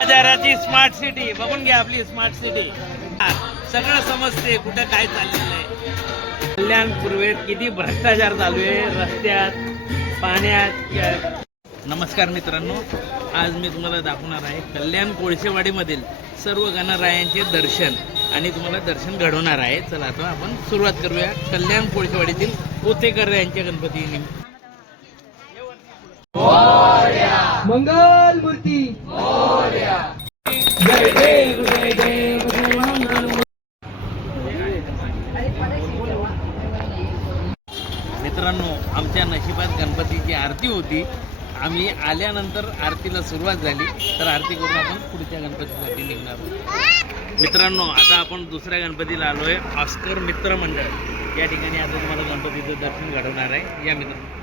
बाजाराची smart city बघून घ्या आपली स्मार्ट सिटी सगळं समजते कुठं काय चाललेलं आहे. कल्याण पूर्वेत किती भ्रष्टाचार चालू आहे. रस्त्यात पाण्यात नमस्कार मित्रांनो आज मी तुम्हाला दाखवणार आहे कल्याण कोळशेवाडीमधील सर्व गणरायांचे दर्शन आणि तुम्हाला दर्शन घडवणार आहे. चला आता आपण सुरुवात करूया. कल्याण कोळशेवाडीतील पोतेकर यांच्या गणपती मंगल मूर्ती. मित्रांनो आमच्या नशिबात गणपतीची आरती होती. आम्ही आल्यानंतर आरतीला सुरुवात झाली. तर आरती करून आपण पुढच्या गणपतीसाठी निघणार आहोत. मित्रांनो आता आपण दुसऱ्या गणपतीला आलो आहे ऑस्कर मित्र मंडळ. या ठिकाणी आता तुम्हाला गणपतीचं दर्शन घडवणार आहे. या मित्रांनो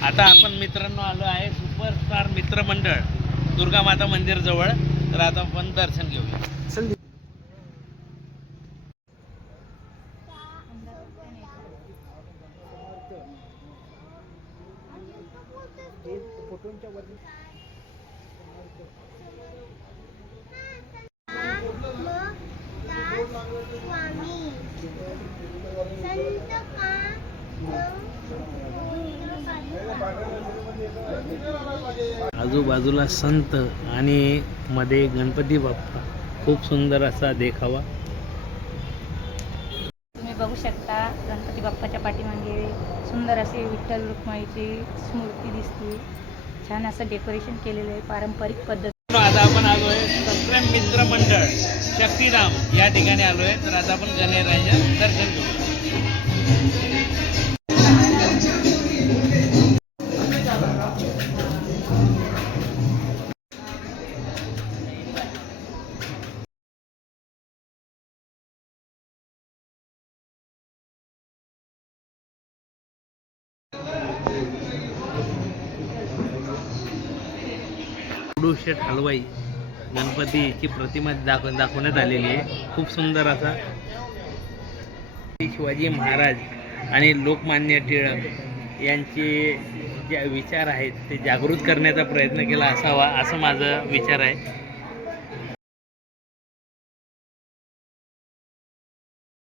आता आपण मित्रांनो आलो आहे सुपरस्टार मित्रमंडळ दुर्गा माता मंदिर जवळ. तर आता आपण दर्शन घेऊया. आजूबाजूला संत आणि मध्ये गणपती बाप्पा. खूप सुंदर असा देखावा. तुम्ही बघू शकता गणपती बाप्पाच्या पाठीमागे सुंदर असे विठ्ठल रुक्माईची मूर्ती दिसते. छान असं डेकोरेशन केलेलं आहे पारंपरिक पद्धत आता आपण आलोय सप्रेम मित्र मंडळ शक्तीधाम या ठिकाणी आलोय. तर आता आपण गणेराच्या दर्शन घेऊ दगडूशेठ हलवाई गणपतीची प्रतिमा दाखव दाखवण्यात आलेली आहे. खूप सुंदर असा. शिवाजी महाराज आणि लोकमान्य टिळक यांचे जे विचार आहेत ते जागृत करण्याचा प्रयत्न केला असावा असं माझं विचार आहे.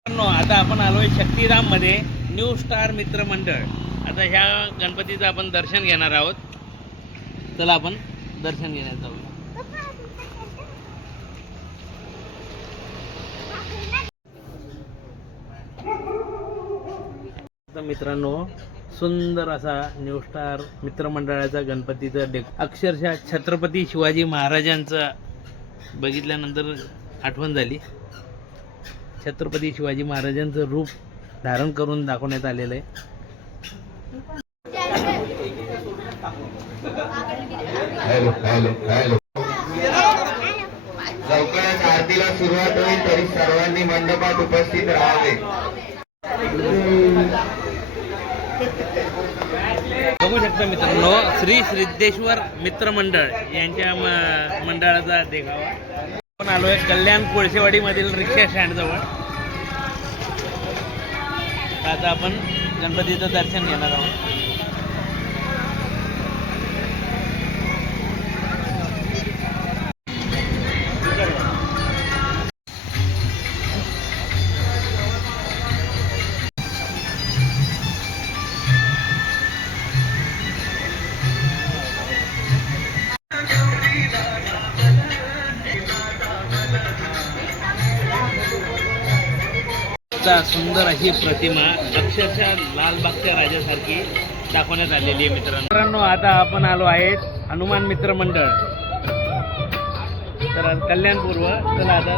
आता आपण आलोय शक्तिराममध्ये न्यू स्टार मित्र मंडळ. आता ह्या गणपतीचं आपण दर्शन घेणार आहोत. चला आपण. दर्शन घेण्यात जाऊया मित्रांनो सुंदर असा न्यू स्टार मित्रमंडळाचा गणपतीचा डेक अक्षरशः छत्रपती शिवाजी महाराजांचा बघितल्यानंतर आठवण झाली. छत्रपती शिवाजी महाराजांचं रूप धारण करून दाखवण्यात आलेलं आहे. लवकरच आरतीला सुरुवात होईल तरी सर्वांनी मंडपात उपस्थित राहावे. बघू शकता मित्रांनो श्री सिद्धेश्वर मित्र मंडळ यांच्या मंडळाचा देखावा. आपण आलोय कल्याण कोळसेवाडी मधील रिक्षा स्टँड जवळ. आता आपण गणपतीचं दर्शन घेणार आहोत. चा सुंदर अशी प्रतिमा अक्षरशः लालबागच्या राजासारखी दाखवण्यात आलेली आहे मित्रांनो. मित्रांनो आता आपण आलो आहेत हनुमान मित्र मंडळ. तर कल्याणपूर्व चला आता.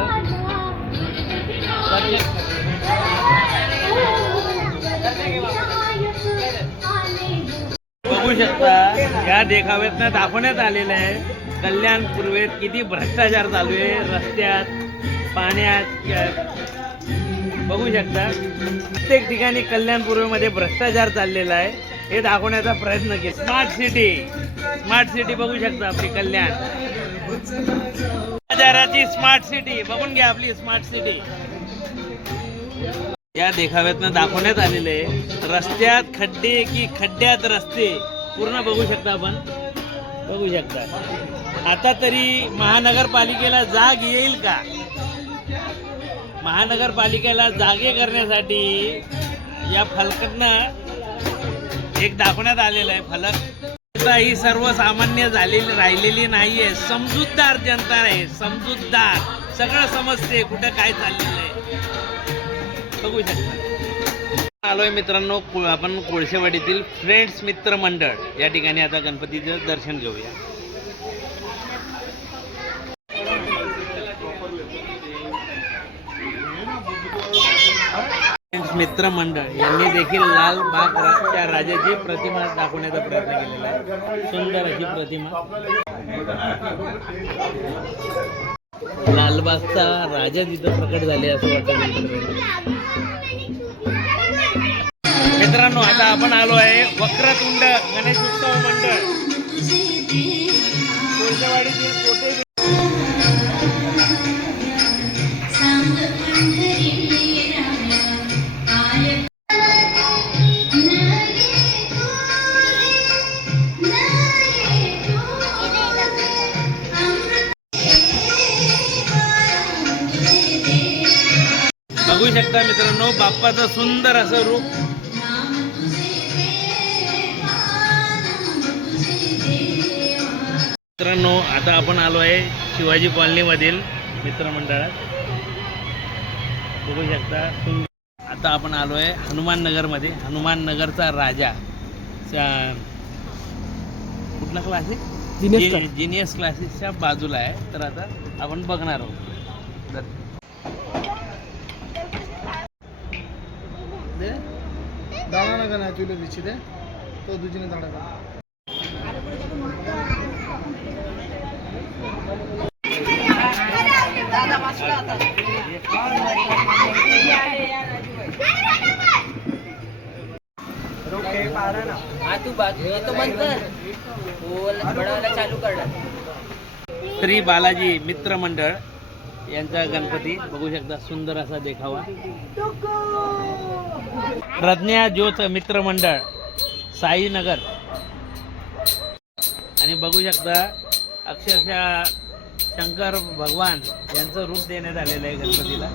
बघू शकता या देखाव्यातनं दाखवण्यात आलेलं आहे कल्याण पूर्वेत किती भ्रष्टाचार चालू आहे रस्त्यात पाण्यात बघू शकता. प्रत्येक ठिकाणी कल्याण पूर्वेमध्ये भ्रष्टाचार चाललेला आहे. हे दाखवण्याचा प्रयत्न केला. स्मार्ट सिटी स्मार्ट सिटी बघू शकता आपली कल्याण. बाजाराची स्मार्ट सिटी बघून घ्या आपली स्मार्ट सिटी या देखाव्यातनं दाखवण्यात आलेले आहे. रस्त्यात खड्डे की खड्ड्यात रस्ते. पूर्ण बघू शकता आपण. बघू शकता. आता तरी महानगरपालिकेला जाग येईल का? महानगरपालिकेला जागे करण्यासाठी या फलकांना एक दाखवण्यात आलेलं आहे. फलक ही सर्वसामान्य झालेली राहिलेली नाहीये. समजूतदार जनता आहे. समजूतदार. सगळं समजते कुठं काय चाललेलं आहे. बघू शकता. आलोय मित्रांनो आपण कोळशेवाडीतील फ्रेंड्स मित्र मंडळ. या ठिकाणी आता गणपतीचं दर्शन घेऊया. मित्रमंडळ यांनी देखील लाल बाग त्या राजाची प्रतिमा दाखवण्याचा प्रयत्न केलेला आहे. सुंदर अशी प्रतिमा. लालबागचा राजा तिथं प्रकट झाले असं वाटतं मित्रांनो. आता आपण आलो आहे वक्रतुंड गणेश उत्सव मंडळ कोळशेवाडीतील शकता मित्रांनो बाप्पाचं सुंदर असं रूप. मित्रांनो आता आपण आलो आहे शिवाजी कॉलनीमधील मित्रमंडळात. बघू शकता आता आपण आलो आहे हनुमान नगरमध्ये. हनुमान नगरचा राजा. चा- कुठला क्लास आहे? दिनेश जी- क्लास. जिनियस क्लासेसच्या बाजूला आहे. तर आता आपण बघणार आहोत तर दे तुला दिची दे तो दुजीने दाणा का श्री बालाजी मित्र मंडळ यांचा गणपती बघू शकता सुंदर असा देखावा. प्रज्ञा ज्योत मित्र मंडळ साईनगर. आणि बघू शकता अक्षरशः शंकर भगवान यांचं रूप देण्यात आलेलं आहे गणपतीला.